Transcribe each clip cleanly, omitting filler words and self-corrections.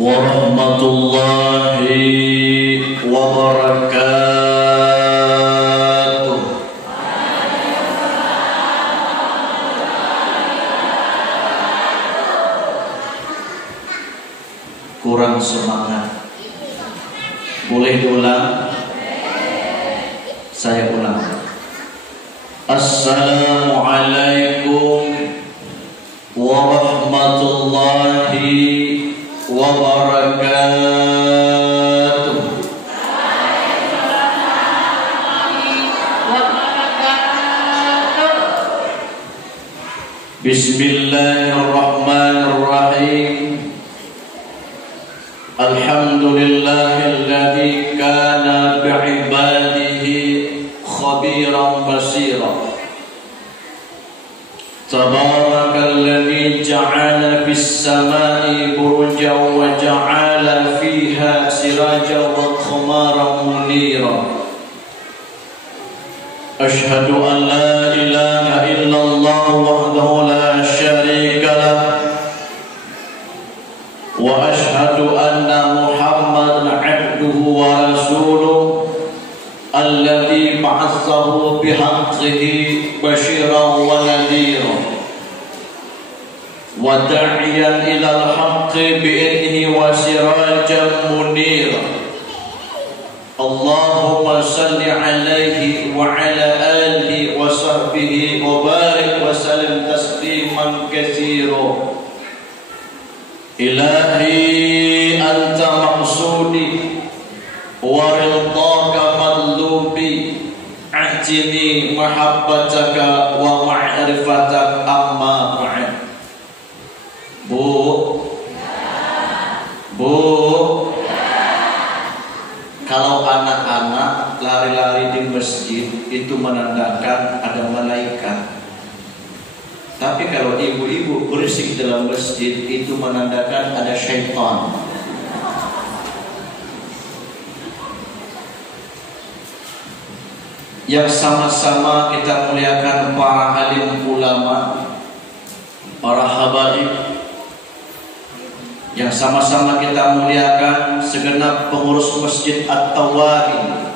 warahmatullahi wabarakatuh. Kurang semangat. Boleh diulang? Saya ulang. Assalamualaikum warahmatullahi wabarakatuh. Bismillahirrahmanirrahim. Alhamdulillahilladzi kana bi'ibadihi khabiran basira. Tabarakalladzi ja'ala fis samai burujan wa ja'ala fiha sirajan wa qamaran munira. Ashhadu an la ilaha illallah wahdahu la syarika lah wa ashhadu anna Muhammadan 'abduhu wa rasuluh alladzi ba'athahu bihaqqihi basyiran wa nadhiran wa da'iyan ilal haqqi bi'idnihi wa sirajan munira. Allahumma salli alaihi wa ala alihi wa sahbihi wa barik wa sallim tasliman katsira. Ilahi anta maqsudi wa ridhaka madlubi ajini mahabbataka wa ma'rifataka amma ba'd. Bu, kalau anak-anak lari-lari di masjid itu menandakan ada malaikat. Tapi kalau ibu-ibu berisik dalam masjid itu menandakan ada syaitan. Yang sama-sama kita muliakan para alim ulama, para habaib. Yang sama-sama kita muliakan segenap pengurus masjid At-Tawabin.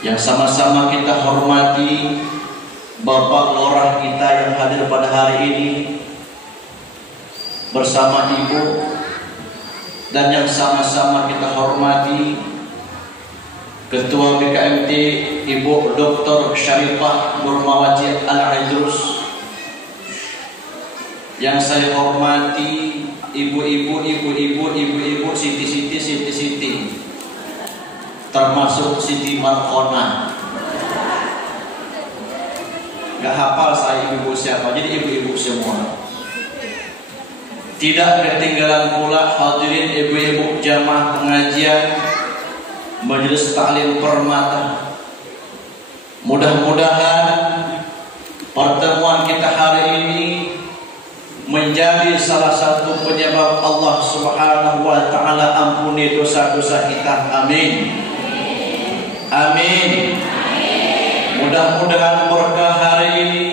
Yang sama-sama kita hormati Bapak Lurah kita yang hadir pada hari ini bersama Ibu. Dan yang sama-sama kita hormati Ketua BKMT Ibu Dr. Syarifah Nurmawati Al-Idrus. Yang saya hormati ibu-ibu, siti-siti, termasuk Siti Markona. Gak hafal saya ibu siapa, jadi ibu-ibu semua. Tidak ketinggalan pula hadirin ibu-ibu jamaah pengajian Majelis Ta'lim Permata. Mudah-mudahan pertemuan kita hari ini menjadi salah satu penyebab Allah Subhanahu wa ta'ala ampuni dosa-dosa kita. Amin. Amin. Mudah-mudahan berkah hari ini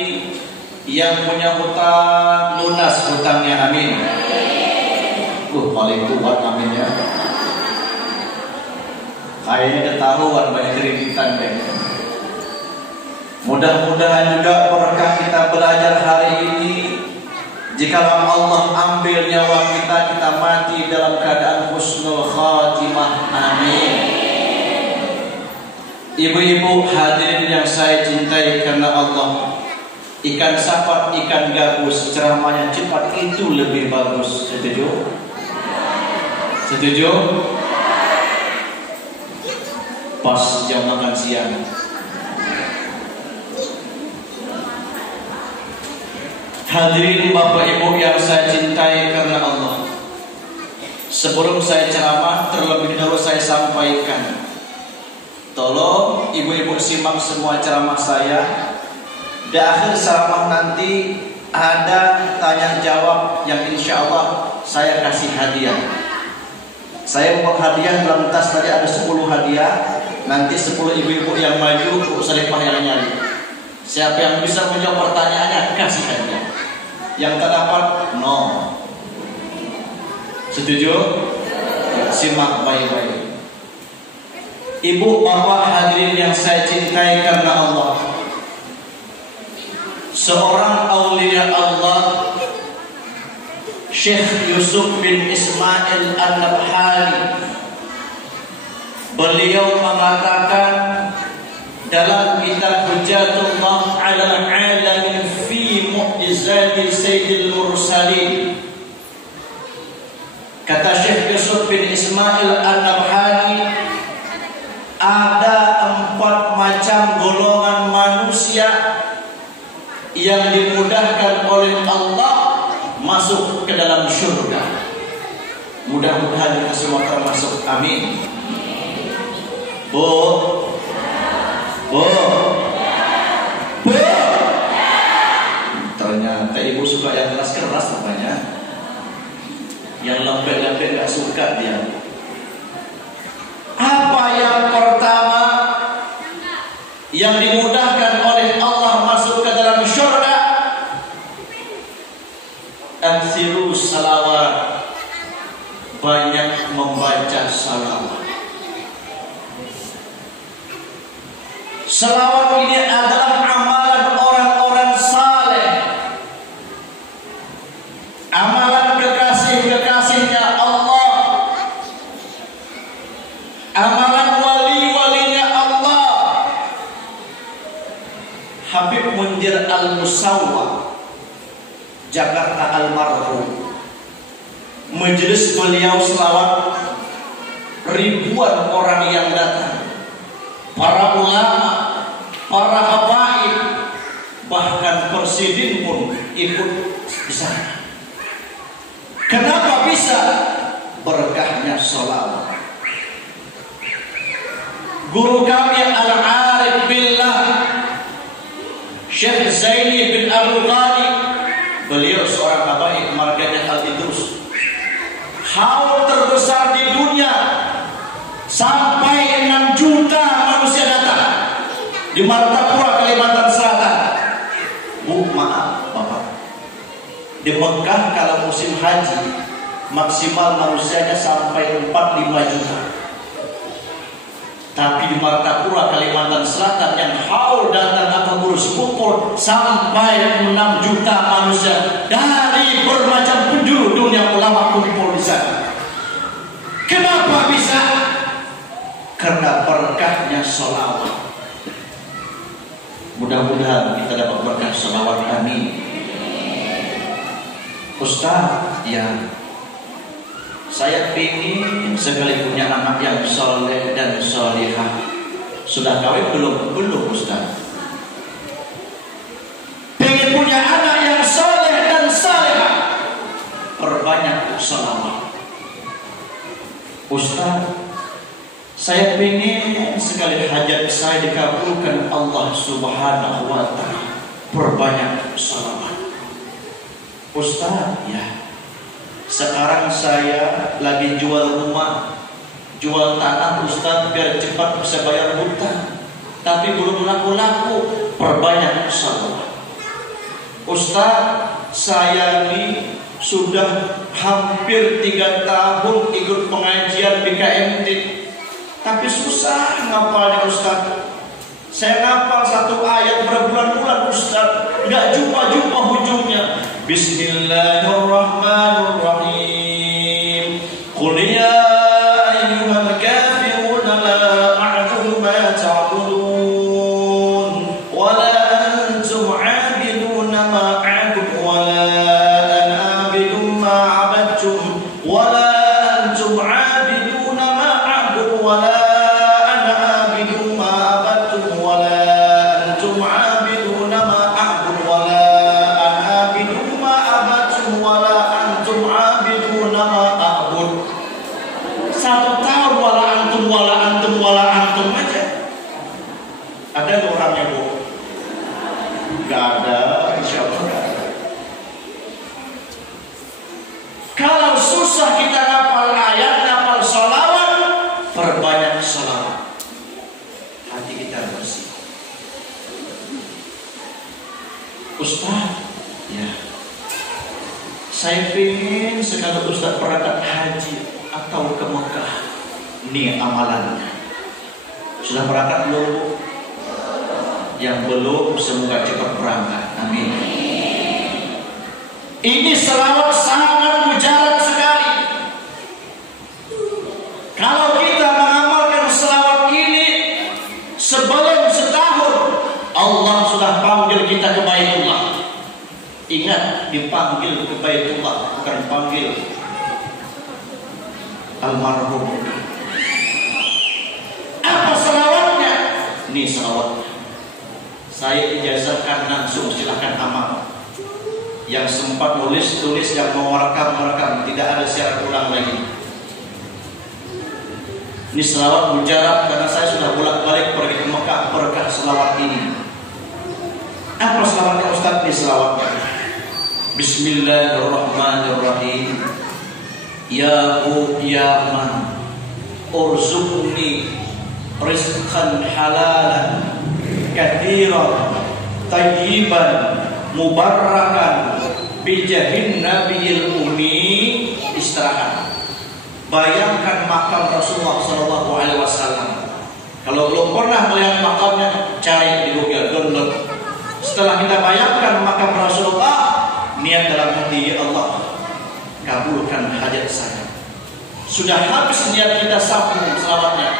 yang punya hutang lunas hutangnya. Amin. Paling kuat amin ya. Kayaknya ketahuan banyak kreditan deh. Mudah-mudahan juga berkah kita belajar hari ini. Jikalau Allah ambil nyawa kita, kita mati dalam keadaan husnul khatimah. Amin. Ibu-ibu hadirin yang saya cintai karena Allah, ikan safar, ikan gabus, ceramahnya cepat itu lebih bagus. Setuju? Setuju? Pas jam makan siang. Hadirin Bapak Ibu yang saya cintai karena Allah, sebelum saya ceramah terlebih dahulu saya sampaikan, tolong ibu-ibu simak semua ceramah saya. Di akhir ceramah nanti ada tanya jawab yang insya Allah saya kasih hadiah. Saya membuat hadiah dalam tas tadi ada 10 hadiah. Nanti 10 ibu-ibu yang maju, Bu Salifah yang nyari. Siapa yang bisa menjawab pertanyaannya kasih hadiah. Yang tak dapat no. Setuju? Simak baik-baik. Ibu bapak hadirin yang saya cintai karena Allah, seorang aulia Allah, Syekh Yusuf bin Ismail An-Nabhani, beliau mengatakan dalam kitab Hujjatullah 'alal 'alamin fi mu'jizati Sayyidil Mursalin, kata Syekh Yusuf bin Ismail An-Nabhani, ada 4 macam golongan manusia yang dimudahkan oleh Allah masuk ke dalam surga. Mudah-mudahan kita semua termasuk. Amin. Bu. Ternyata ibu suka yang keras-keras namanya. Yang lembek-lembek gak suka dia. Apa yang pertama yang dimudahkan oleh Allah masuk ke dalam syurga? Aksiru salawat, banyak membaca salawat. Salawat ini adalah amalan orang-orang saleh, amalan kekasih-kekasihnya Allah, amalan wali-walinya Allah. Habib Mundir Al-Musawwa, Jakarta Almarhum, majelis beliau selawat, ribuan orang yang datang, para ulama, para habaib, bahkan presiden pun ikut di sana. Kenapa bisa? Berkahnya sholawat. Guru kami Al-Arif Billah, Syekh Zaini bin Al-Ghani, beliau seorang habaib marganya Al-Idrus, haul terbesar di dunia, sampai 6 juta manusia datang di Martapura, Kalimantan Selatan. Bu, maaf Bapak, di Mekah kalau musim haji maksimal manusianya sampai 4-5 juta. Tapi di Martapura, Kalimantan Selatan yang haul datang atau berkumpul sampai 6 juta manusia dari bermacam penjuru dunia, ulama kumpul di sana. Kenapa bisa? Karena berkahnya sholawat. Mudah-mudahan kita dapat berkah sholawat. Amin. Ustaz, ya, saya ingin sekali punya anak yang soleh dan solihah. Sudah kawin belum? Belum Ustaz. Pengen punya anak yang soleh dan solihah, perbanyak sholawat. Ustaz, saya ingin sekali hajat saya dikabulkan Allah Subhanahu wa ta'ala, perbanyak sholawat. Ustaz, ya, sekarang saya lagi jual rumah, jual tanah Ustaz biar cepat bisa bayar hutang, tapi belum laku-laku, perbanyak sholawat. Ustaz, saya ini sudah hampir 3 tahun ikut pengajian BKMT, tapi susah ngapalnya Ustaz. Saya ngapal 1 ayat berbulan-bulan Ustaz, nggak jumpa-jumpa ujungnya. Bismillahirrahmanirrahim. Qul ya ayyuhal kafirun la a'budu ma ta'budun wa la antum 'abiduna ma a'budu wa la ana 'abidu ma 'abadtum wa la antum 'abiduna ma a'budu wa la Saya ingin sekali Ustaz berangkat haji atau ke Mekah. Ini amalannya. Sudah berangkat belum? Yang belum semoga cepat berangkat. Amin. Ini selawat sangat mujarab sekali. Kalau kita mengamalkan selawat ini sebelum setahun, Allah sudah panggil kita ke Baitullah. Ingat, dipanggil ke Baitullah, bukan panggil almarhum. Apa selawatnya? Ini selawatnya. Saya ijazahkan langsung, silakan amal. Yang sempat tulis, yang mau merekam, tidak ada siaran ulang lagi. Ini selawat mujarab karena saya sudah bolak-balik pergi ke Mekah berkah selawat ini. Apa selawatnya Ustaz? Ini selawatnya. Bismillahirrahmanirrahim. Ya Hu ya Man, urzuqni rizqan halalan katsiran tayyiban mubarakan bijahin nabiyil ummi. Istirahat. Bayangkan makam Rasulullah SAW. Kalau belum pernah melihat makamnya, cari di Google, download. Setelah kita bayangkan makam Rasulullah, niat dalam hati, ya Allah, kabulkan hajat saya. Sudah habis niat kita, sambung selawatnya.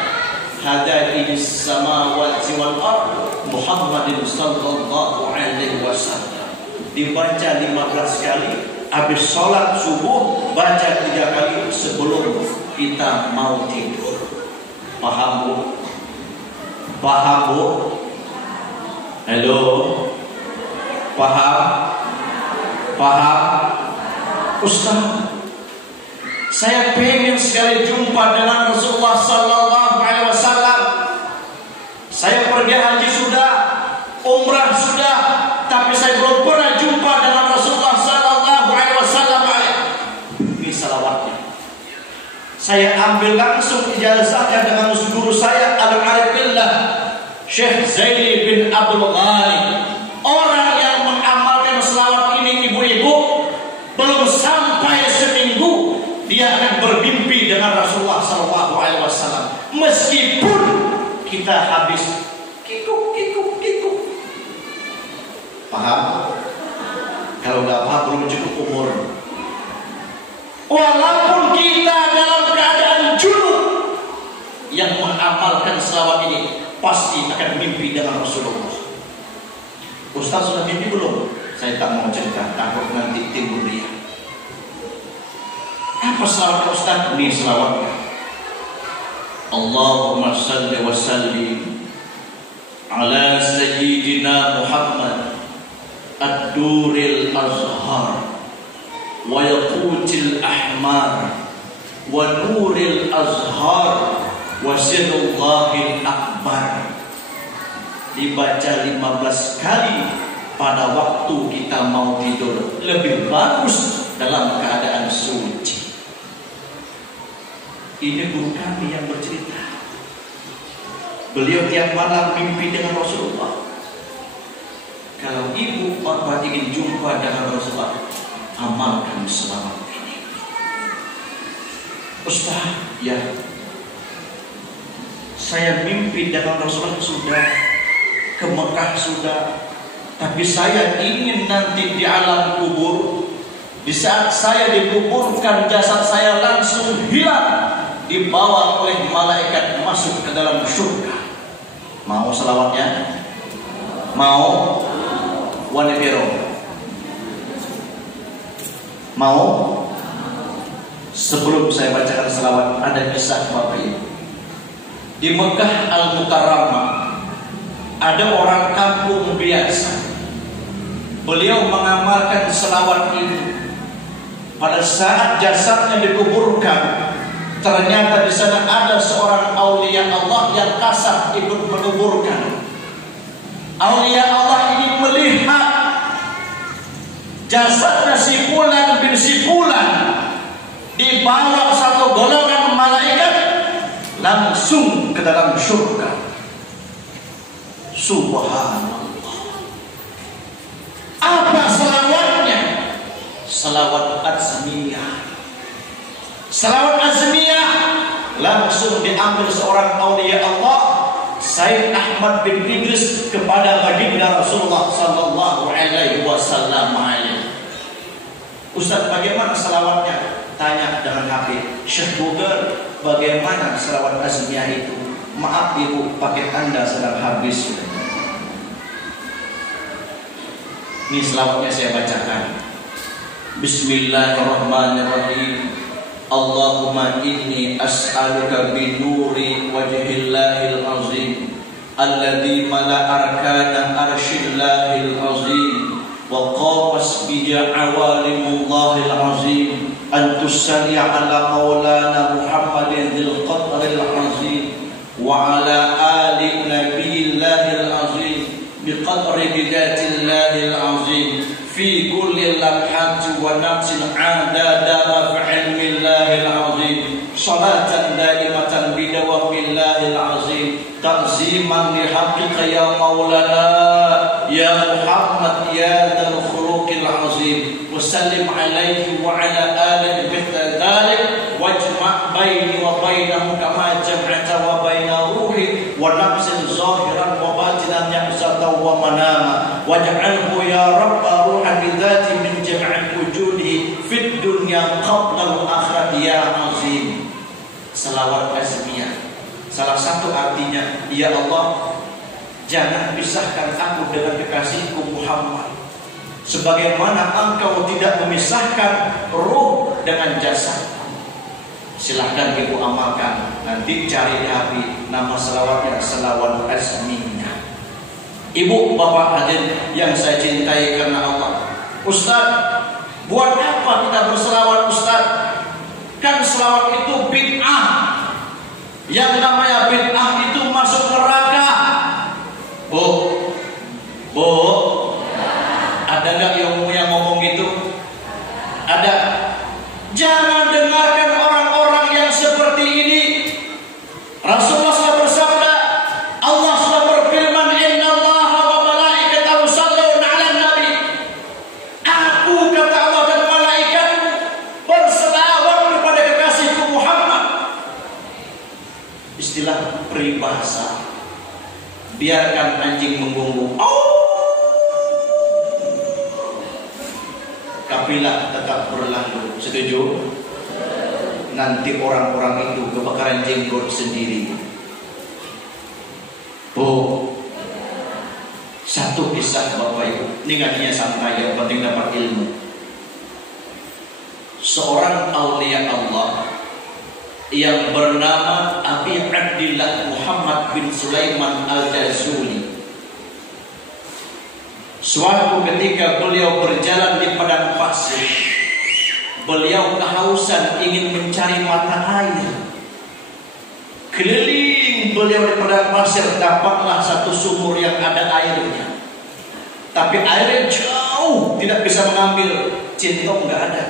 Hadati samawati wal ard Muhammadin sallallahu alaihi wasallam. Dibaca 15 kali. Habis sholat subuh baca 3 kali sebelum kita mau tidur. Paham Bu? Paham Bu? Halo? Paham? Paham? Ustaz, saya pengen sekali jumpa dengan Rasulullah Sallallahu Alaihi Wasallam. Saya pergi haji sudah, umrah sudah, tapi saya belum pernah jumpa dengan Rasulullah Sallallahu Alaihi Wasallam. Ini salawatnya. Saya ambil langsung ijazahnya dengan guru saya Al-Arifillah Syekh Zaini bin Abdul Ghani. Orang yang mengamalkan selawat ini, ibu-ibu, belum sampai seminggu dia akan bermimpi dengan Rasulullah Sallallahu Alaihi Wasallam. Meskipun kita habis kikuk. Paham? Kalau nggak paham belum cukup umur. Walaupun kita dalam keadaan junub, yang mengamalkan selawat ini pasti akan mimpi dengan Rasulullah. Ustaz sudah mimpi belum? Saya tak mau cerita, takut nanti timbul dia. Apa selawat Ustaz? Ini selawatnya. Allahumma salli wa sallim ala sayyidina Muhammad ad-duril azhar wa yaqutil ahmar wa nuril azhar wa sirullahil akbar. Dibaca 15 kali pada waktu kita mau tidur. Lebih bagus dalam keadaan suci. Ini guru kami yang bercerita. Beliau tiap malam mimpi dengan Rasulullah. Kalau ibu bapak ingin jumpa dengan Rasulullah, amalkan selawat ini. Ustaz, ya, saya mimpi dengan Rasulullah sudah, ke Mekah sudah, tapi saya ingin nanti di alam kubur, di saat saya dikuburkan, jasad saya langsung hilang, dibawa oleh malaikat masuk ke dalam surga. Mau selawatnya? Mau? Wanepiro? Mau? Sebelum saya bacakan selawat, ada kisah Bapak Ibu. Di Mekah Al-Mukarramah ada orang kampung biasa. Beliau mengamalkan selawat ini. Pada saat jasadnya dikuburkan, ternyata di sana ada seorang aulia Allah yang kasar ikut menguburkan. Aulia Allah ini melihat jasadnya si Fulan bin si Fulan dibawa satu golongan malaikat langsung ke dalam surga. Subhanallah. Apa selawatnya? salawat azmiyah. Salawat azmiyah langsung diambil seorang aulia Allah, Sayyid Ahmad bin Idris, kepada baginda Rasulullah sallallahu alaihi wasallam. Ustaz, bagaimana salawatnya? Tanya dengan HP. Syekh Google, bagaimana salawat azmiyah itu? Maaf ibu, paket Anda sedang habis. Ini selawatnya saya bacakan. Bismillahirrahmanirrahim. Allahumma inni as'aluka binuri wajhillahil azim alladhi mala arkana arshillahil azim wa qawas bihi awalimullahil azim an tusalli ala maulana Muhammadin dzil qadril azim wa ala ali nabiyillahil azim biqadri bidatillahil azim fi kulli lamhatin wa nafsin adada ma fi ilmillahil azim salatan daimatan bidawamillahil azim ta'ziman li haqqika ya maulana ya Muhammad ya dzal khuluqil azim wa sallim alaihi wa ala alihi mithla dhalik wajma' baini wa bainahu kama jam'ata wa baina ruhi wa nafsin zahiran wa batinan yahzatan wa manama waj'alhu ya rabb ruhan bidzati min jam'il wujudi fid dunya qabla al-akhirat ya azim. Salawat azmiyah salah satu artinya, ya Allah, jangan pisahkan aku dengan kekasihku Muhammad sebagaimana engkau tidak memisahkan ruh dengan jasad. Silahkan ibu amalkan, nanti cari di HP nama salawatnya, salawat azmiyah. Ibu bapak hadirin yang saya cintai karena Allah, Ustaz, buat apa kita berselawat Ustaz? Kan selawat itu bid'ah. Yang namanya bid'ah itu masuk neraka. Bu, ada nggak yang ngomong gitu? Ada. Jangan dengarkan orang-orang yang seperti ini. Rasulullah SAW bersabda, Allah sudah berfirman, Innallaha wa malaikatahu yusholluna 'alan nabi. Aku, kata Allah, dan malaikatku berselawat kepada kekasihku Muhammad. Istilah peribahasa. Biarkan anjing menggonggong, kafilah tetap berlalu. Setuju? Nanti orang-orang itu kebakaran jenggot sendiri. Satu kisah Bapak Ibu, ini ngajinya santai, yang penting dapat ilmu. Seorang aulia Allah yang bernama Abi Abdillah Muhammad bin Sulaiman Al-Jazuli. Suatu ketika beliau berjalan di padang pasir, beliau kehausan ingin mencari mata air. Keliling beliau di padang pasir, dapatlah satu sumur yang ada airnya. Tapi airnya jauh, tidak bisa mengambil. Cintong nggak ada.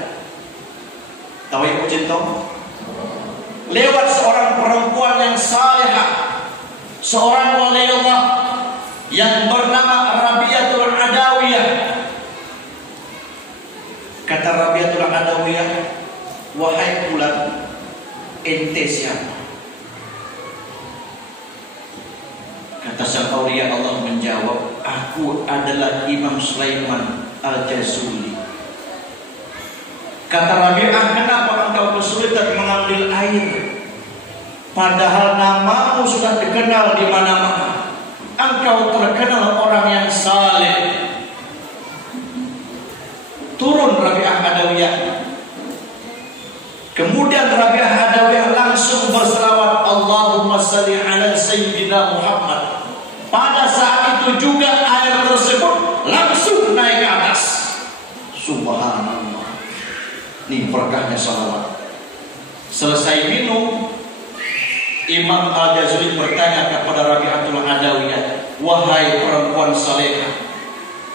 Tahu ibu cintong? Lewat seorang perempuan yang salehah, seorang wali Allah yang bernama Rabi'atul Adawiyah. Kata Rabi'atul Adawiyah, wahai bulan, ente siapa? Kata sang aulia Allah menjawab, aku adalah Imam Sulaiman Al-Jazuli. Kata Rabi'ah, kenapa engkau kesulitan mengambil air? Padahal namamu sudah dikenal di mana-mana. Engkau terkenal orang yang saleh. Turun Rabi'ah Adawiyah. Kemudian Rabi'ah Adawiyah langsung berselawat, Allahumma salli ala Sayyidina Muhammad. Pada saat itu juga air tersebut langsung naik ke atas. Subhanallah. Ini berkahnya salawat. Selesai minum, Imam Al-Jazuli bertanya kepada Rabi'atul Adawiyah, wahai perempuan salehah,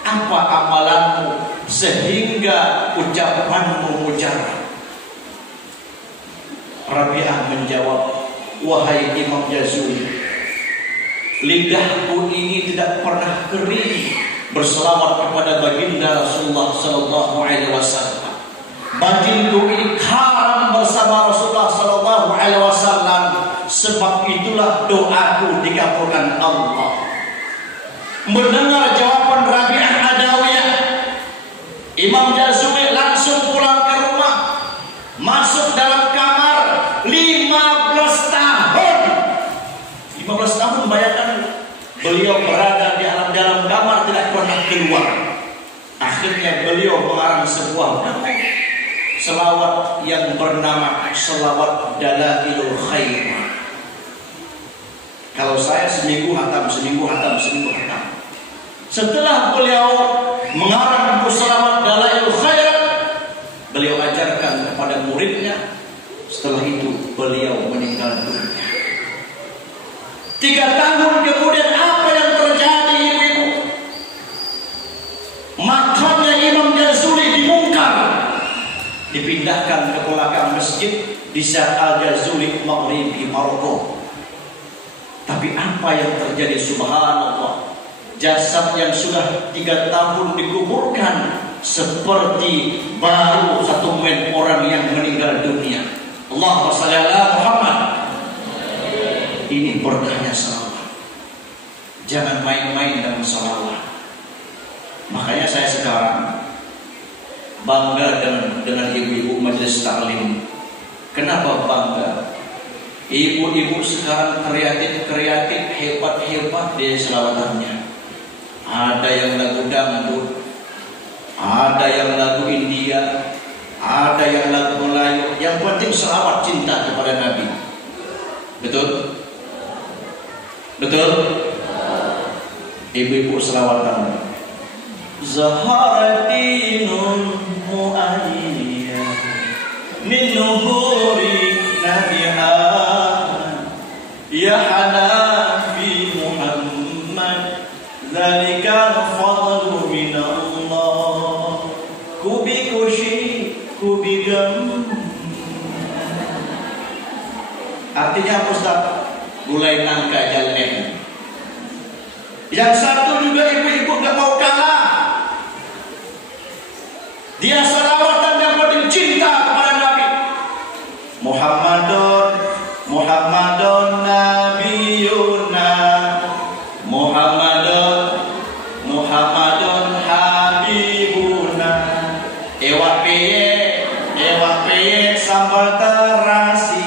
apa amalanmu sehingga ucapanmu mujarab? Rabi'ah menjawab, wahai Imam Jazuli, lidahku ini tidak pernah kering berselawat kepada baginda Rasulullah sallallahu alaihi wasallam. batinku ini karam bersama Rasulullah Sallallahu Alaihi Wasallam. Sebab itulah doaku dikabulkan Allah. Mendengar jawaban Rabi'ah Adawiyah, Imam Jazuli langsung pulang ke rumah, masuk dalam kamar. 15 tahun. 15 tahun, bayangkan beliau berada di dalam kamar, tidak pernah keluar. Akhirnya beliau mengarang sebuah selawat yang bernama selawat Dalailul Khair. Kalau saya seminggu hatam. Setelah beliau mengarang buku selawat Dalailul Khair, beliau ajarkan kepada muridnya. Setelah itu beliau meninggal dunia. 3 tahun kemudian apa yang terjadi, ibu-ibu? Makamnya Imam Jazuli dibongkar, dipindahkan ke belakang masjid di saat Al-Jazuli maghrib di Maroko. Tapi apa yang terjadi? Subhanallah, jasad yang sudah 3 tahun dikuburkan seperti baru 1 menit orang yang meninggal dunia. Allahumma shalli ala Muhammad. Ini berkahnya salawat. Jangan main-main dengan salawat. Makanya saya sekarang bangga dengan ibu-ibu majelis taklim. Kenapa bangga? Ibu-ibu sekarang kreatif, hebat di selawatannya. Ada yang lagu dangdut, ada yang lagu India, ada yang lagu Melayu. Yang penting selawat cinta kepada Nabi. Betul? Betul? Ibu-ibu selawatan. Zaharatinun mu'ayyiyah min nuhuri nabi'an ya hanafi Muhammad dzalika fadlu minallah kubi kushi kubi gam. Artinya Ustaz, mulai nangka jalan. Yang satu juga ibu-ibu gak mau kalah. Dia salawatan yang penting cinta kepada Nabi. Muhammadun Nabiyuna, Muhammadun Habibuna. Ewak peye sambal terasi.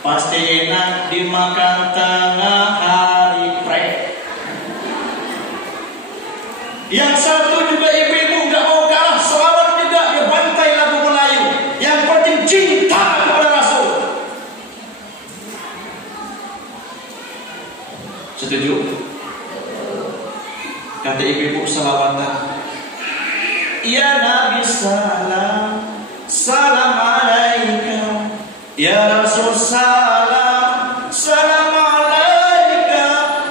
Pasti enak dimakan tengah hari pre. Yang satu juga ibu-ibu gak mau kalah, selawat juga dia bantai lagu Melayu. Yang penting cinta kepada Rasul. Setuju? Kata ibu-ibu selawatan. Ya Nabi salam, salam alaika. Ya Rasul salam, salam alaika.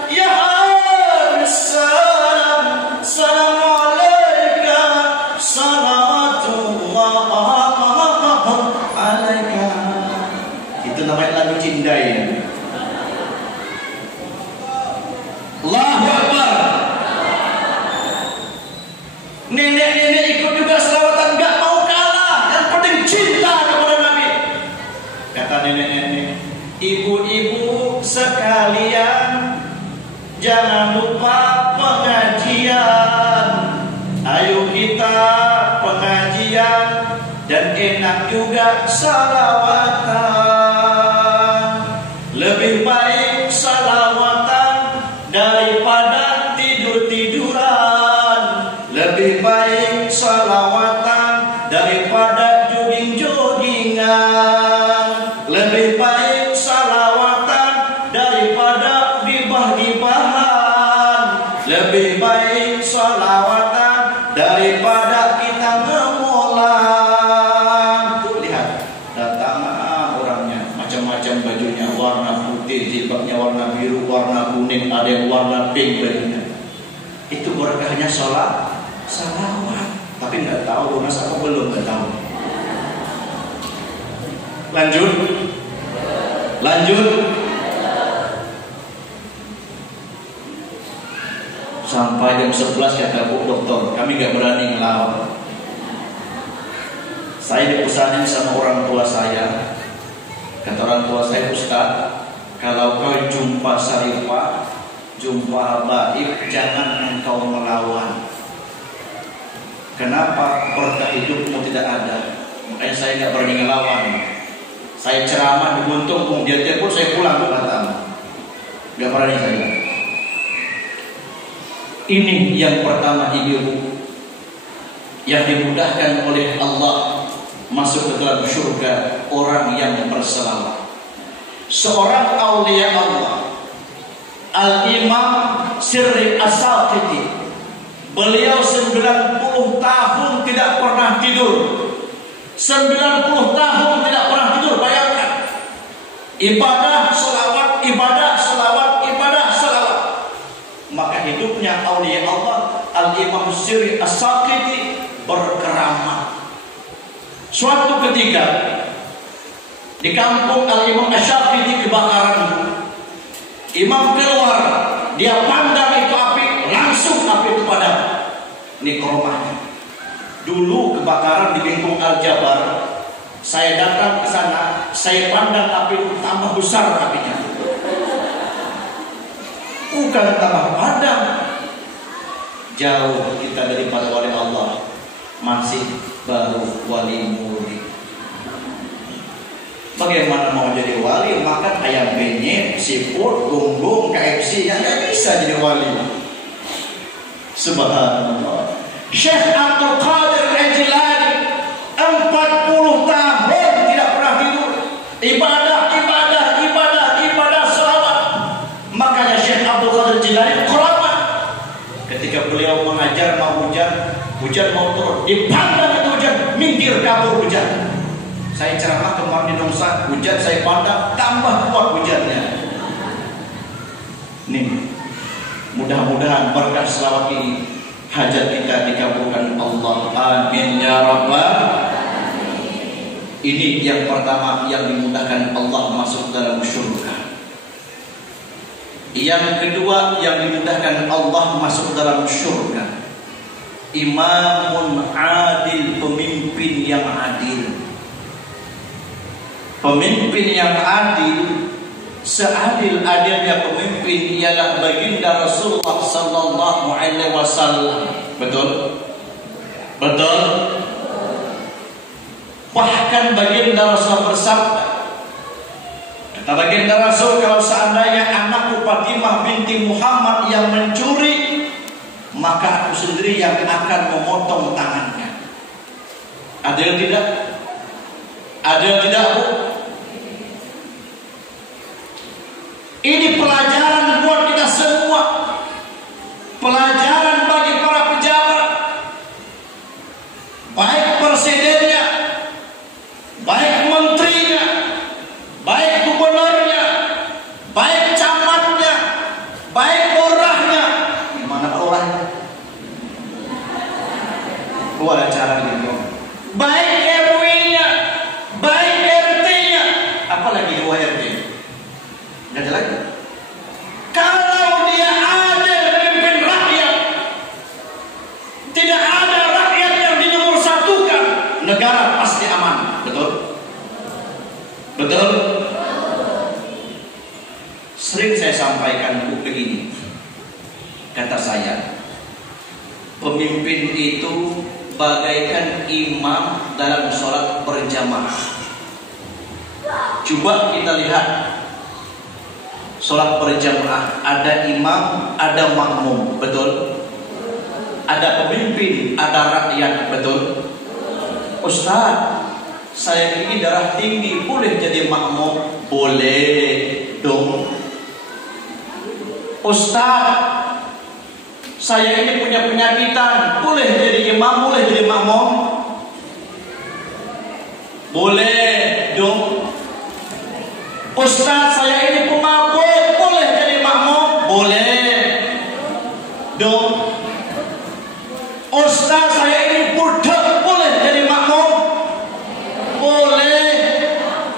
Ya Habib salam, salam alaika. Salawatullah alaika. Itu namanya lagu cindai. Allahu Akbar. Nenek-nenek ikut juga selawatan, gak mau kalah. Yang penting cinta kepada Nabi. Kata nenek-nenek, ibu-ibu sekalian, jangan lupa pengajian. Ayo kita pengajian, dan enak juga salawatan. Lebih baik salawatan daripada tidur-tiduran. Lebih baik salawatan daripada jogging-joggingan. Lebih baik salawatan daripada gibah-gibahan. Lebih baik salawatan daripada kita ngemolan. Tuh lihat, datang orangnya macam-macam bajunya, warna putih, jilbabnya warna biru, warna kuning, ada yang warna pink bajunya. Itu berkahnya salawat. Tapi nggak tahu lunas apa belum, nggak tahu. Lanjut. Sampai jam 11 kata Bu Dokter, kami nggak berani ngelawan. Saya dipesanin sama orang tua saya. Kata orang tua saya, Ustaz, kalau kau jumpa Sarifah, jumpa Baib, jangan engkau melawan. Kenapa? Berkah hidupmu tidak ada. Makanya saya nggak berani ngelawan. Saya ceramah di Buntung, dia telepon saya pulang ke Batam. Nggak berani saya. Ini yang pertama, ibu yang dimudahkan oleh Allah masuk ke dalam surga, orang yang berselawat. Seorang aulia Allah, Al-Imam Sirri As-Saqiti, beliau 90 tahun tidak pernah tidur. 90 tahun tidak pernah tidur, bayangkan. Ibadah, selawat, ibadah, selawat, ibadah, selawat. Maka hidupnya aulia Allah, Al-Imam Sirri As-Saqiti, berkeramat. Suatu ketika di kampung Al-Imam Asy-Syafi'i kebakaran. Imam keluar, dia pandang itu api, langsung api itu padam. Ini kormanya. Dulu kebakaran di Bengkong Al-Jabar, saya datang ke sana, saya pandang api itu tambah besar apinya. Bukan tambah padam. Jauh kita daripada wali Allah, masih baru wali murid. Bagaimana mau jadi wali? Makan ayam penyet, siput, gonggong, KFC, yang nggak bisa jadi wali. Subhanallah. Syekh Abdul Qadir Al-Jilani 40 tahun tidak pernah tidur. Ibadah, ibadah, ibadah, ibadah, selawat. Makanya Syekh Abdul Qadir Al-Jilani keramat. Ketika beliau mengajar mau hujan, hujan mau turun, dipandang itu hujan, minggir kabur hujan. Saya ceramah kemarin di Nongsa, hujan saya pandang, tambah kuat hujannya. Nih, mudah-mudahan berkat selawat ini hajat kita dikabulkan Allah. Amin ya rabbal. Ini yang pertama yang dimudahkan Allah masuk dalam surga. Yang kedua yang dimudahkan Allah masuk dalam surga, imamun adil, pemimpin yang adil. Pemimpin yang adil, seadil-adilnya pemimpin ialah baginda Rasulullah sallallahu alaihi wasallam. Betul? Betul? Bahkan baginda Rasul bersabda, kata baginda Rasul, kalau seandainya anakku Fatimah binti Muhammad yang mencuri, maka aku sendiri yang akan memotong tangannya. Adil tidak? Adil tidak, Bu? Ini pelajaran buat kita semua. Pelajaran bagi para pejabat, baik presidennya, baik menterinya, baik gubernurnya, baik camatnya, baik lurahnya. Gimana lurahnya? Oh, ada cara gitu. Baik RW-nya, baik RT-nya, apalagi 2 RT. Nggak ada lagi. Kalau dia ada memimpin rakyat, tidak ada rakyat yang dinomorsatukan, negara pasti aman. Betul? Betul? Sering saya sampaikan begini. Kata saya, pemimpin itu bagaikan imam dalam sholat berjamaah. Coba kita lihat sholat berjamaah, ada imam, ada makmum, betul? Ada pemimpin, ada rakyat, betul? Ustaz, saya ini darah tinggi, boleh jadi makmum? Boleh dong. Ustaz, saya ini punya penyakitan, boleh jadi imam, boleh jadi makmum? Boleh dong. Ustaz, saya ini pemabuk, boleh jadi makmum? Boleh dong. Ustaz, saya ini budak, boleh jadi makmum? Boleh.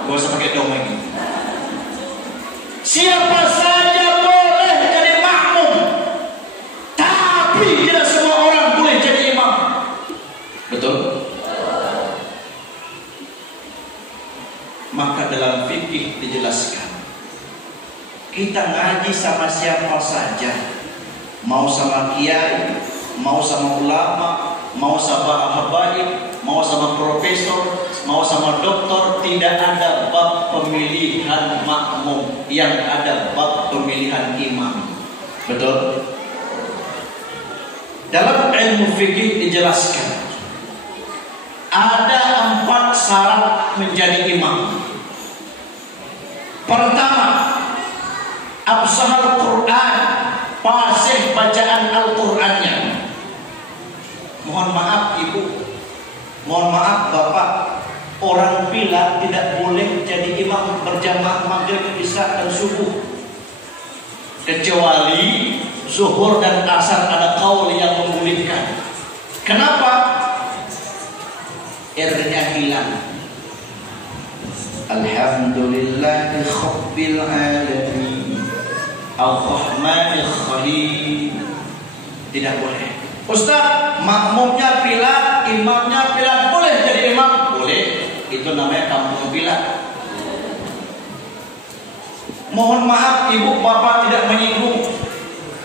Gak usah pakai dong lagi. Siapa saja boleh jadi makmum, tapi tidak semua orang boleh jadi imam. Betul? Maka dalam fikih dijelaskan, kita ngaji sama siapa saja, mau sama kiai, mau sama ulama, mau sama habaib, mau sama profesor, mau sama doktor, tidak ada bab pemilihan makmum, yang ada bab pemilihan imam. Betul? Dalam ilmu fikih dijelaskan, ada 4 syarat menjadi imam. Pertama, absahal Quran, fasih bacaan Al-Qur'annya. Mohon maaf ibu, mohon maaf bapak, orang Pilar tidak boleh jadi imam berjamaah maghrib, isya dan subuh, kecuali zuhur dan asar ada kaul yang membolehkan. Kenapa? R-nya hilang. Alhamdulillahi Rabbil alamin Ar-Rahmanir Rahim. Tidak boleh. Ustaz, makmumnya Pilar, imamnya Pilar, boleh jadi imam? Boleh. Itu namanya kampung Pilar. Mohon maaf ibu bapak tidak menyinggung,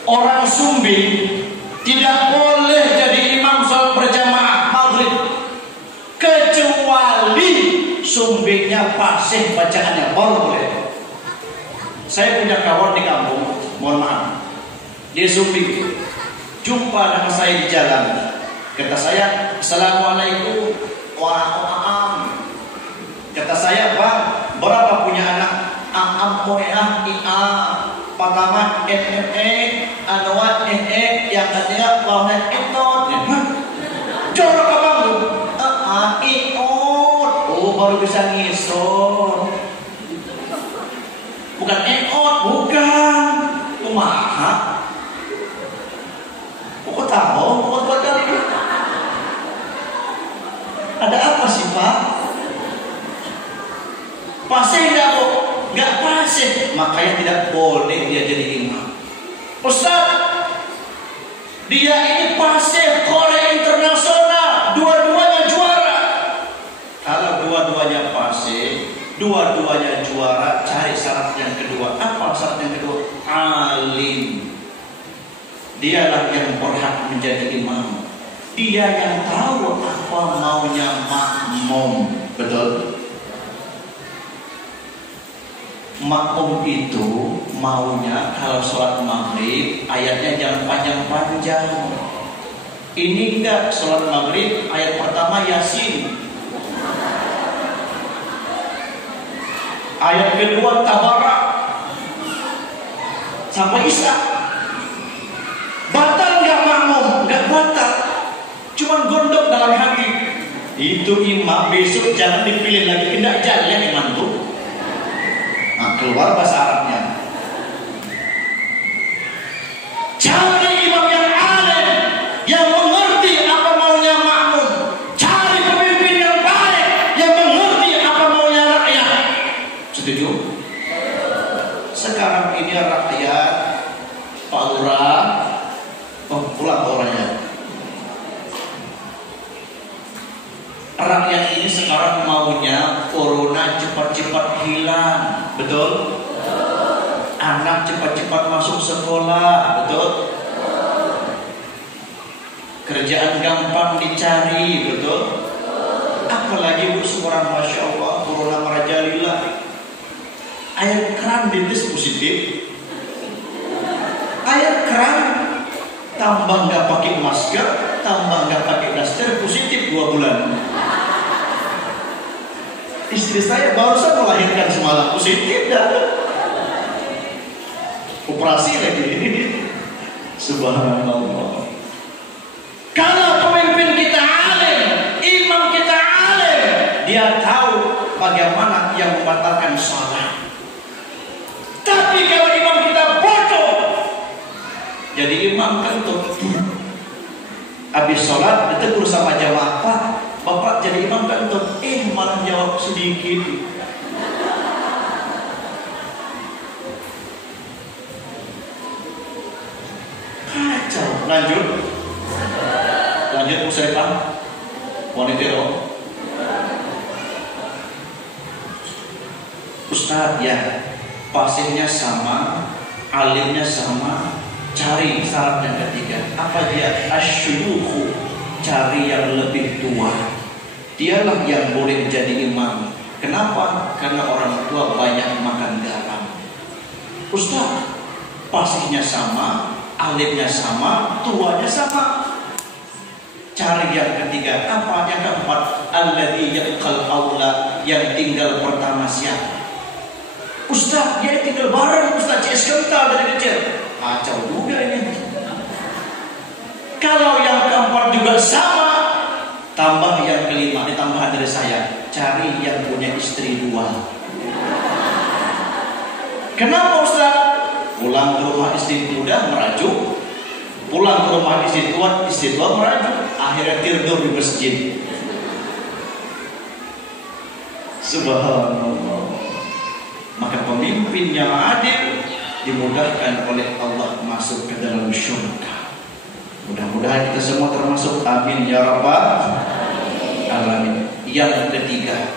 orang Sumbing tidak boleh jadi imam salat berjamaah maghrib, kecuali Sumbingnya fasih bacaannya, baru boleh. Saya punya kawan di kampung, mohon maaf, dia Sumbing, jumpa dengan saya di jalan, kata saya, Assalamualaikum. Waalaikumsalam. Kata saya, Bang, berapa punya anak? Am moeah ia pertama anwat yang ketiga lawan etot. Jorok abang lu. Iot. Oh, baru bisa ngisor. Bukan eot, bukan. Kumaha? Kok tahu? Kok buat kali? Ada apa sih, Pak? Pasti enggak, Bu. Enggak pasti. Makanya tidak boleh dia jadi imam. Ustaz, dia ini pasti Korea internasional, dua-duanya juara. Kalau dua-duanya pasti, dua-duanya juara, cari syarat yang kedua. Apa syarat yang kedua? Alim. Dialah yang berhak menjadi imam. Dia yang tahu apa maunya makmum. Betul? Makmum itu maunya kalau sholat maghrib ayatnya jangan panjang-panjang. Ini enggak, sholat maghrib ayat pertama Yasin, ayat kedua Tabarak sampai Isya. Batal enggak makmum? Enggak batal, cuman gondok dalam hati. Itu imam besok jangan dipilih lagi, tidak jalan imam tuh. Nah, keluar bahasa Arabnya. Cari imam yang alim, yang mengerti apa maunya makmum. Cari pemimpin yang baik, yang mengerti apa maunya rakyat. Setuju? Sekarang ini rakyat, Pak Lurah, pulang orangnya. Rakyat ini sekarang maunya corona cepat-cepat hilang, betul? Anak cepat-cepat masuk sekolah, betul? Kerjaan gampang dicari, betul? Apalagi bu, seorang Masya Allah, corona merajalela. Air keran dites positif. Air keran tambah nggak pakai masker, tambah nggak pakai daster, positif 2 bulan. Istri saya barusan melahirkan semalam, positif dah. Operasi lagi. Subhanallah. Kalau pemimpin kita alim, imam kita alim, dia tahu bagaimana yang membatalkan salat. Tapi kalau imam kita bodoh, jadi imam kentut. Habis sholat ditegur sama jamaah, Pak, Bapak jadi imam kentut. Malah jawab sedikit. Kacau. Lanjut Musaitan Wanitero. Ustaz, ya pasirnya sama, alimnya sama, cari syarat yang ketiga. Apa dia? Asyuyukhu, cari yang lebih tua. Dialah yang boleh jadi imam. Kenapa? Karena orang tua banyak makan garam. Ustaz, pasirnya sama, alimnya sama, tuanya sama. Cari yang ketiga. Apa? Yang keempat, alladzi yaqal aula, yang tinggal pertama siapa? Ustaz, dia tinggal bareng Ustaz CS kental dari kecil. Kacau juga ini. Kalau yang keempat juga sama, tambah yang kelima, ditambah dari saya, cari yang punya istri dua. Kenapa Ustaz? Pulang ke rumah istri muda merajuk, pulang ke rumah istri tua merajuk, akhirnya tidur di masjid. Subhanallah. Maka pemimpin yang adil dimudahkan oleh Allah masuk ke dalam syurga. Mudah-mudahan kita semua termasuk, amin ya rabbal alamin. Yang ketiga,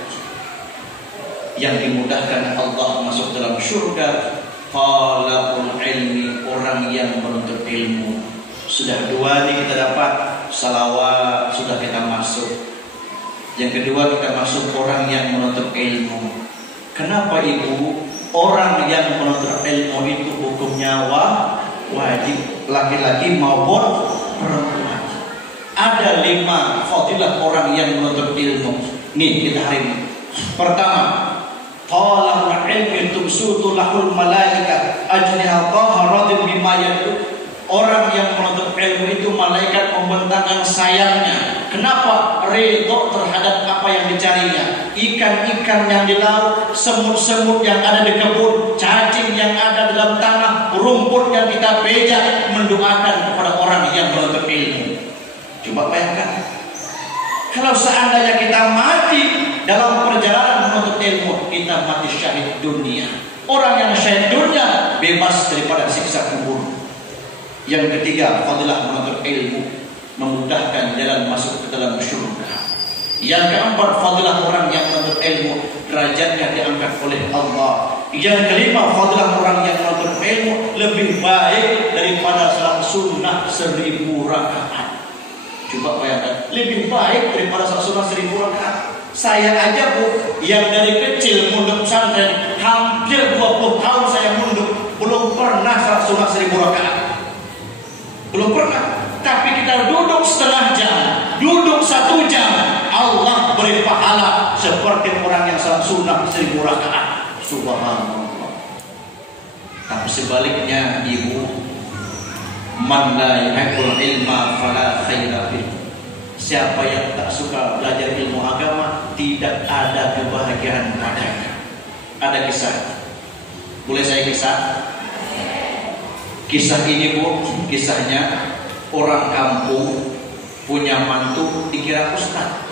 yang dimudahkan Allah masuk dalam syurga, talabul ilmi, orang yang menuntut ilmu. Sudah dua nih kita dapat, salawat sudah kita masuk. Yang kedua kita masuk orang yang menuntut ilmu. Kenapa ibu? Orang yang menuntut ilmu itu hukumnya wajib, laki-laki maupun perempuan. Ada 5 fadilah orang yang menuntut ilmu. Nih kita hari ini. Pertama, talabul ilmi tumsutu lahul malaika ajnihataha radin bima yaqul. Orang yang menuntut ilmu itu malaikat membentangkan sayapnya. Kenapa? Ridho terhadap apa yang dicarinya. Ikan-ikan yang di laut, semut-semut yang ada di kebun, cacing yang ada dalam tanah, rumput yang kita bejak, mendoakan kepada orang yang menuntut ilmu. Coba bayangkan, kalau seandainya kita mati dalam perjalanan menuntut ilmu, kita mati syahid dunia. Orang yang syahid dunia bebas daripada siksa kubur. Yang ketiga, fadilah menuntut ilmu, memudahkan jalan masuk ke dalam syurga. Yang keempat, fadilah orang yang menuntut ilmu, derajatnya diangkat oleh Allah. Yang kelima, fadilah orang yang menuntut ilmu lebih baik daripada salat sunnah 1000 rakaat. Coba bayangkan, lebih baik daripada salat sunnah 1000 rakaat. Saya aja bu, yang dari kecil munduk pesantren, hampir 20 tahun saya munduk, belum pernah salat sunnah 1000 rakaat. Belum pernah. Tapi kita duduk setengah jam, duduk 1 jam, Allah beri pahala seperti orang yang salat sunnah 1000 rakaat. Subhanallah. Tapi sebaliknya ibu, man la yuhibbul ilma fala khaira fihi. Siapa yang tak suka belajar ilmu agama, tidak ada kebahagiaan padanya. Ada kisah. Boleh saya kisah? Kisah ini bu, kisahnya orang kampung punya mantu dikira ustaz.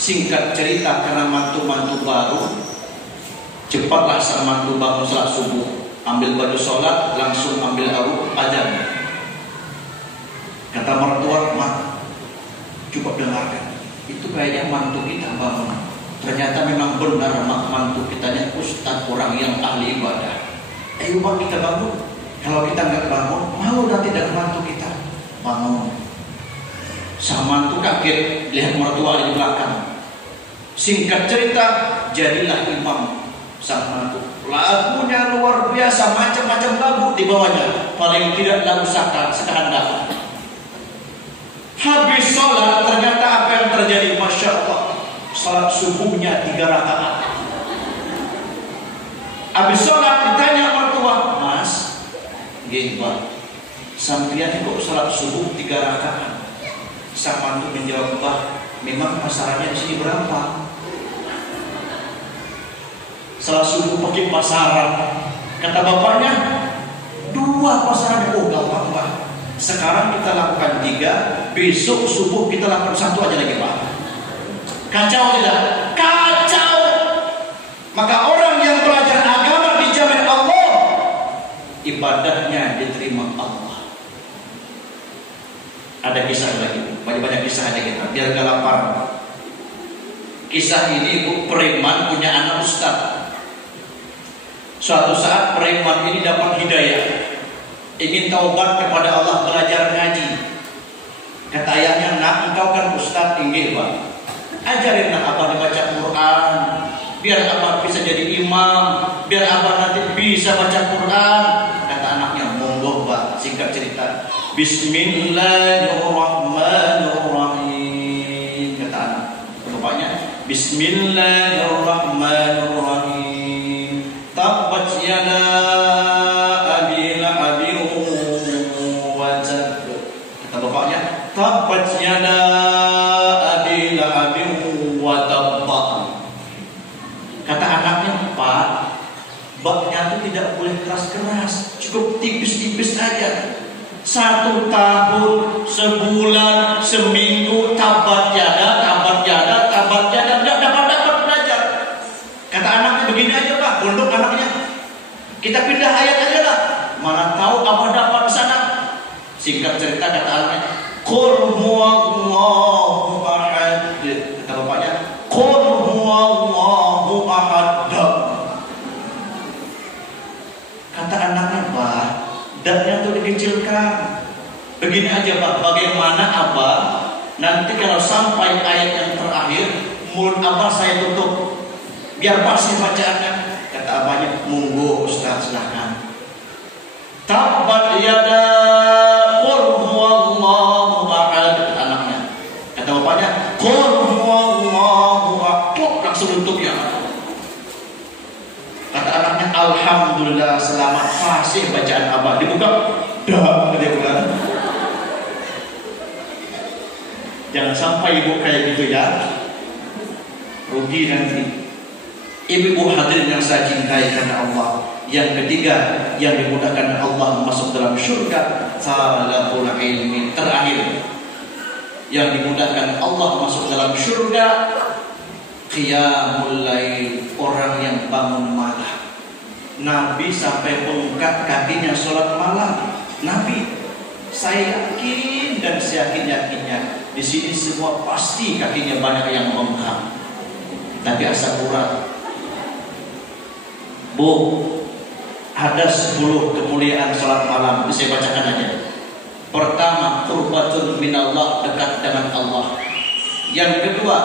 Singkat cerita, karena mantu-mantu baru, cepatlah sang mantu bangun salat subuh, ambil baju sholat, langsung ambil aru, azan. Kata mertua, mak, coba dengarkan, itu kayaknya mantu kita bangun. Ternyata memang benar mantu kita ini ustaz, orang yang ahli ibadah. Ayo bang, kita bangun. Kalau kita nggak bangun, mau nanti tidak mantu kita bangun. Sang mantu kaget lihat mertua di belakang. Singkat cerita, jadilah imam sang mantu. Lagunya luar biasa, macam-macam lagu di bawahnya. Paling tidak lagu skandal. Habis sholat, ternyata apa yang terjadi? Masya Allah, sholat subuhnya 3 rakaat. Habis sholat ditanya mertua, mas, gini pak, sampian kok salat subuh 3 rakaat? Sang mantu menjawab, Pak, memang pasarannya di sini berapa? Salat subuh pakai pasaran. Kata bapaknya, 2 pasaran. Oh gampang Pak. Sekarang kita lakukan 3, besok subuh kita lakukan 1 aja lagi Pak. Kacau tidak? Kacau. Maka orang yang belajar agama dijamin Allah, ibadahnya diterima Allah. Ada kisah lagi, banyak-banyak kisah aja kita, biar gak lapar. Kisah ini bu, preman punya anak ustaz. Suatu saat preman ini dapat hidayah, ingin taubat kepada Allah, belajar ngaji. Kata ayahnya, nak engkau kan ustaz, inggih Pak, ajarin nak abah baca Quran, biar abah bisa jadi imam, biar abah nanti bisa baca Quran. Kata anaknya, monggo Pak. Singkat cerita, Bismillahirrahmanirrahim. Kata anak, bapaknya, Bismillahirrahmanirrahim. Tabbat yada abi lahabin wa tab. Kata bapaknya, tabbat yada abi lahabin wa tab. Kata anaknya, Pak, baknya itu tidak boleh keras-keras, cukup tipis-tipis aja. 1 tahun, sebulan, seminggu, tabat yada, tidak dapat belajar. Kata anaknya, begini aja Pak, untuk anaknya, kita pindah ayat aja lah, mana tahu apa dapat di sana. Singkat cerita, kata anaknya, Qul huwallahu ahad. Kata bapaknya, Qul huwallahu ahad. Kata anaknya, Pak, dadnya tuh dikecilkan. Begini aja Pak, bagaimana Abah nanti kalau sampai ayat yang terakhir, mulut Abah saya tutup, biar pasti bacaannya. Kata abahnya, monggo Ustaz, silahkan. Tabbat yada qul huwallahu ahad. Anaknya. Kata bapaknya, qul huwallahu ahad. Langsung tutup ya. Kata anaknya, alhamdulillah, selamat, fasih bacaan abah. Dibuka, dah, dia bilang. Jangan sampai ibu kayak gitu ya, rugi nanti. Ibu-ibu hadirin yang saya cintai karena Allah. Yang ketiga, yang dimudahkan Allah masuk dalam surga, talabul ilmi. Terakhir, yang dimudahkan Allah masuk dalam surga, qiyamul lail, orang yang bangun malam. Nabi sampai mengangkat kakinya sholat malam. Nabi, saya yakin dan seyakin-yakinnya di sini semua pasti kakinya banyak yang bengkak, tapi asa kurang. Bu, ada 10 kemuliaan sholat malam. Ini saya bacakan aja. Pertama, qurbatun minallah, dekat dengan Allah. Yang kedua,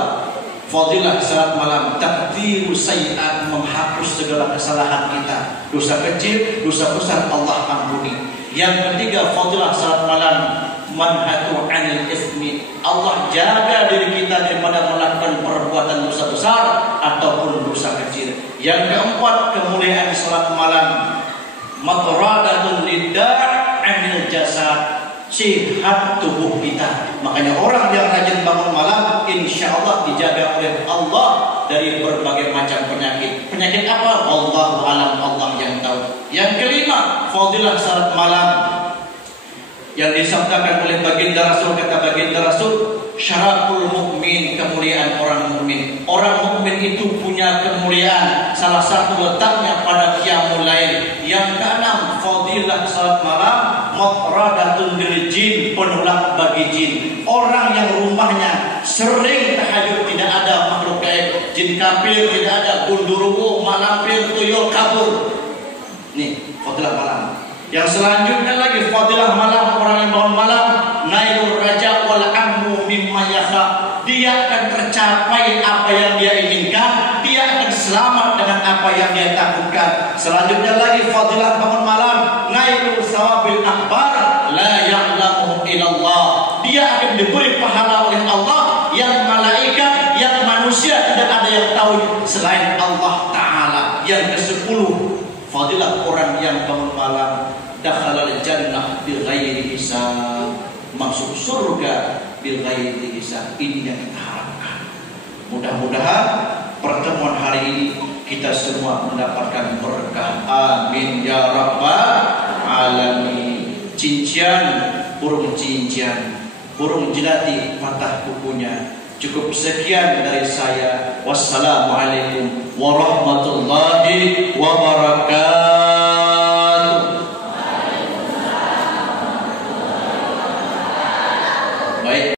fadilah salat malam, takdiru sayyi'at, menghapus segala kesalahan kita, dosa kecil, dosa besar Allah ampuni. Yang ketiga, fadilah salat malam, manhatu 'anil ismi, Allah jaga diri kita daripada melakukan perbuatan dosa besar ataupun dosa kecil. Yang keempat, kemuliaan salat malam, matradatun lidda' 'anil jasad, sehat tubuh kita. Makanya orang yang rajin bangun malam, insya Allah dijaga oleh Allah dari berbagai macam penyakit. Penyakit apa? Allahu alam, Allah yang tahu. Yang kelima, fadilah salat malam yang disabdakan oleh baginda Rasul. Kata baginda Rasul, syaraful mukmin, kemuliaan orang mukmin. Orang mukmin itu punya kemuliaan. Salah satu letaknya pada qiyamul lail. Yang keenam, fadilah salat malam, matradatun lil jin, penolak bagi jin. Orang yang rumahnya sering tahajud, tidak ada makhluk gaib, jin kafir tidak ada, gundurwo, malampir, tuyul kabur. Nih, fadilah malam. Yang selanjutnya lagi, fadilah malam, orang yang bangun malam, nailur raja wal amnu mimma yakha. Dia akan tercapai apa yang dia inginkan, dia akan selamat dengan apa yang dia takutkan. Selanjutnya lagi, fadilah bangun malam, nailur sawabil akbar la ya'lamuhu illallah. Dia akan diberi pahala oleh Allah yang malaikat, yang manusia tidak ada yang tahu selain Allah Ta'ala. Yang ke-10, fadilah orang yang bangun malam, dakhalal jannah bil ghairi hisab, masuk surga bil ghairi hisab. Ini yang kita harapkan. Mudah-mudahan pertemuan hari ini kita semua mendapatkan berkah. Amin ya rabbal alamin. Cincian, burung cincian, burung jelati patah kukunya. Cukup sekian dari saya. Wassalamualaikum warahmatullahi wabarakatuh.